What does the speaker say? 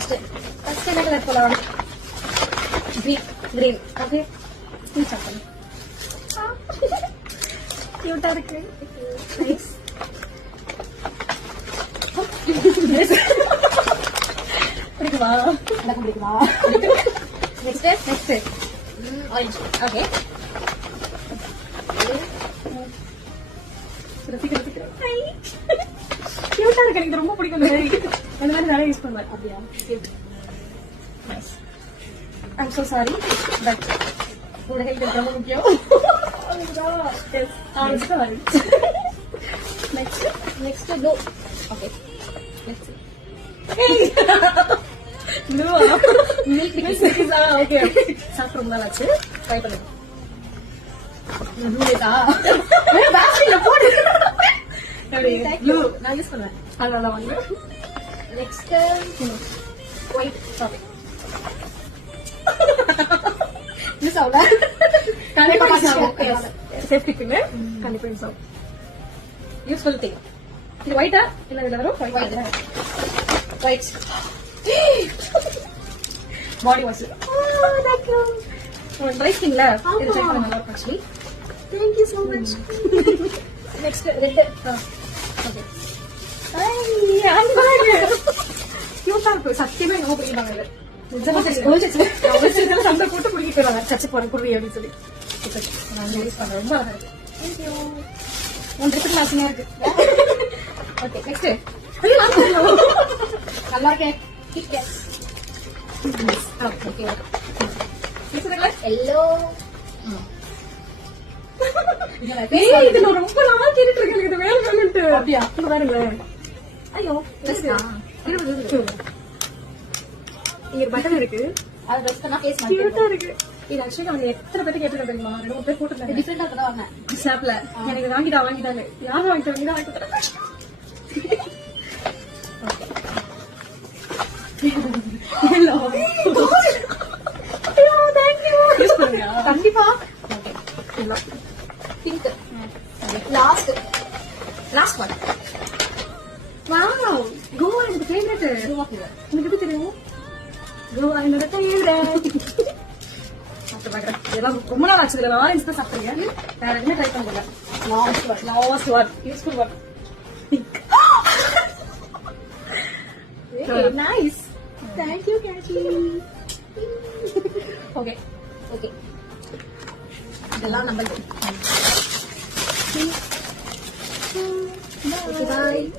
First என்ன colour போலாம்? Green. Okay, sweet சாப்பிடணும். கியூட்டா இருக்கு. நைஸ். பிடிக்குமா? எனக்கு பிடிக்குமா? Next orange. ஓகே, கியூட்டா இருக்கு. எனக்கு ரொம்ப பிடிக்கும். இந்த மாதிரி நிறைய யூஸ் பண்ணுவேன். அப்படியா? Nice. I'm so sorry, but உங்க ஹெல்த் ரொம்ப முக்கியம். Next blue. ஓகே, நெக்ஸ்ட் ப்ளூவா? Milk Bikis. ஓகே, சாப்பிட்டு ரொம்ப நாள் ஆச்சு. ட்ரை பண்ணுங்க. ப்ளூ பேஸ்கெட்ல போடு. ப்ளூ நான் யூஸ் பண்ணுவேன். அதனால வாங்க. Next white. ஓகே, யூஸ் ஆகல. கண்டிப்பா சேஃப்டிக்குன்னு கண்டிப்பா யூஸ் ஆகும். Useful thing. இது ஒயிட்டா இல்ல இதுல வரும்? White body wash. Thank you. Try ஸ்கின்ல இது ட்ரை பண்ண நல்லா இருக்கும். Actually thank you so much. Next red. Okay, கியூட்டா இருக்கு. சத்தியமா ரொம்ப பிடிக்கிறாங்க. சண்டை போட்டு பிடிக்கிறாங்க. சச்சு போற குருவி அப்படின்னு சொல்லி நான் யூஸ் பண்றேன். ரொம்ப அழகா இருக்கு. தேங்க்யூ. ஒன் ட்ரிப்பிள் லாஸ்டிங்கா இருக்கு. ஓகே, நெக்ஸ்ட் நல்லா இருக்கேன். Okay, yellow. இது நான் ரொம்ப நாளா கேட்டுட்டு இருக்கேன். இது வேற வேணும்ட்டு. அப்படியா? பாருங்களேன். ஐயோ, இங்க பட்டன் இருக்கு. அது வெஸ்ட் பண்ணா ஃபேஸ் மாதிரி கியூட்டா இருக்கு. இது एक्चुअली நான் எத்தனை பேர் கேட்டிருக்கேன் தெரியுமா? 2 பேர் போட்டுருந்தாங்க. டிஃபரெண்டா தரவாங்க ஸ்னாப்ல. எனக்கு வாங்கிட்டாங்க. யார் வாங்கிட்டாங்க? ஹலோ. ஐயோ, தேங்க் யூ. யூஸ் பண்ணுங்க கண்டிப்பா. Okay, pink. Last one. Wow, Goa எனக்கு ஃபேவரட். உங்களுக்கு எப்படி தெரியும்? கோவா என்னோட ஃபேவரட். இதெல்லாம் ரொம்ப நாள் ஆச்சு. இதெல்லாம் ஆரஞ்சு தான் சாப்பிடுங்க. வேற என்ன ட்ரை பண்ணல. Last one useful one. Nice. Thank you, Kachi. Okay. இதெல்லாம் நம்ம